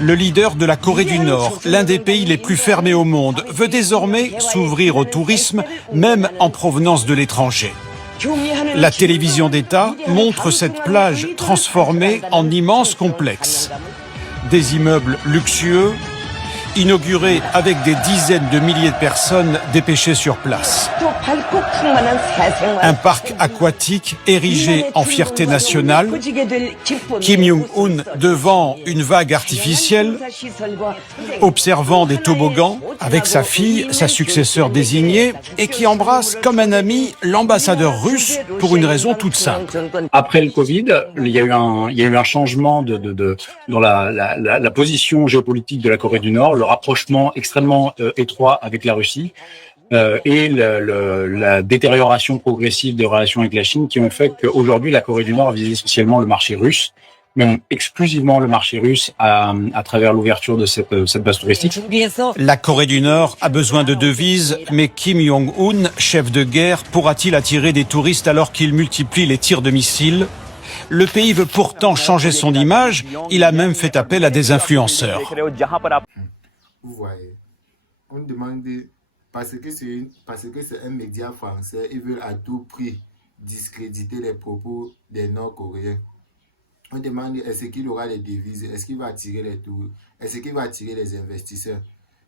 Le leader de la Corée du Nord, l'un des pays les plus fermés au monde, veut désormais s'ouvrir au tourisme, même en provenance de l'étranger. La télévision d'État montre cette plage transformée en immense complexe. Des immeubles luxueux, inaugurés avec des dizaines de milliers de personnes dépêchées sur place. Un parc aquatique érigé en fierté nationale, Kim Jong-un devant une vague artificielle, observant des toboggans avec sa fille, sa successeure désignée, et qui embrasse comme un ami l'ambassadeur russe pour une raison toute simple. Après le Covid, il y a eu un changement dans la position géopolitique de la Corée du Nord, le rapprochement extrêmement étroit avec la Russie et la détérioration progressive des relations avec la Chine qui ont fait qu'aujourd'hui la Corée du Nord vise essentiellement le marché russe, mais exclusivement le marché russe à travers l'ouverture de cette base touristique. La Corée du Nord a besoin de devises, mais Kim Jong-un, chef de guerre, pourra-t-il attirer des touristes alors qu'il multiplie les tirs de missiles ? Le pays veut pourtant changer son image, il a même fait appel à des influenceurs. Vous voyez, on demande, parce que c'est un média français, ils veulent à tout prix discréditer les propos des Nord-Coréens. On demande est-ce qu'il aura les devises, est-ce qu'il va attirer les tours, est-ce qu'il va attirer les investisseurs.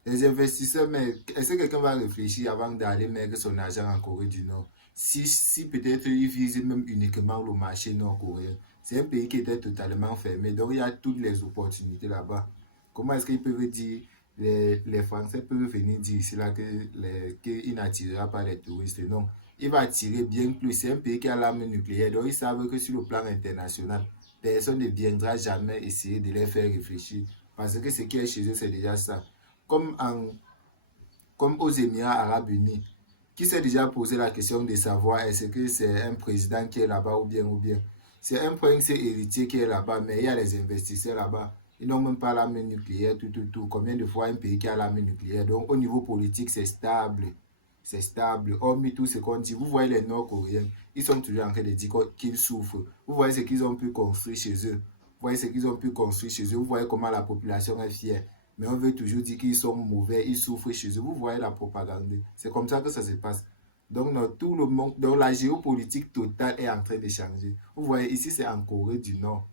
Les investisseurs, mais est-ce que quelqu'un va réfléchir avant d'aller mettre son argent en Corée du Nord? Si peut-être il vise même uniquement le marché nord-coréen. C'est un pays qui était totalement fermé, donc il y a toutes les opportunités là-bas. Comment est-ce qu'ils peuvent dire, les Français peuvent venir dire ici là qu'il n'attirera pas les touristes? Non, il va attirer bien plus. C'est un pays qui a l'arme nucléaire, donc ils savent que sur le plan international, personne ne viendra jamais essayer de les faire réfléchir. Parce que ce qui est chez eux, c'est déjà ça. Comme aux Émirats Arabes Unis, qui s'est déjà posé la question de savoir est-ce que c'est un président qui est là-bas ou bien. C'est un prince héritier qui est là-bas, mais il y a les investisseurs là-bas. Ils n'ont même pas l'arme nucléaire, tout. Combien de fois un pays qui a l'arme nucléaire? Donc au niveau politique, c'est stable. C'est stable. Hormis tout ce qu'on dit, vous voyez les Nord-Coréens, ils sont toujours en train de dire qu'ils souffrent. Vous voyez ce qu'ils ont pu construire chez eux. Vous voyez comment la population est fière. Mais on veut toujours dire qu'ils sont mauvais, ils souffrent chez eux. Vous voyez la propagande. C'est comme ça que ça se passe. Donc, dans tout le monde, donc la géopolitique totale est en train de changer. Vous voyez, ici, c'est en Corée du Nord.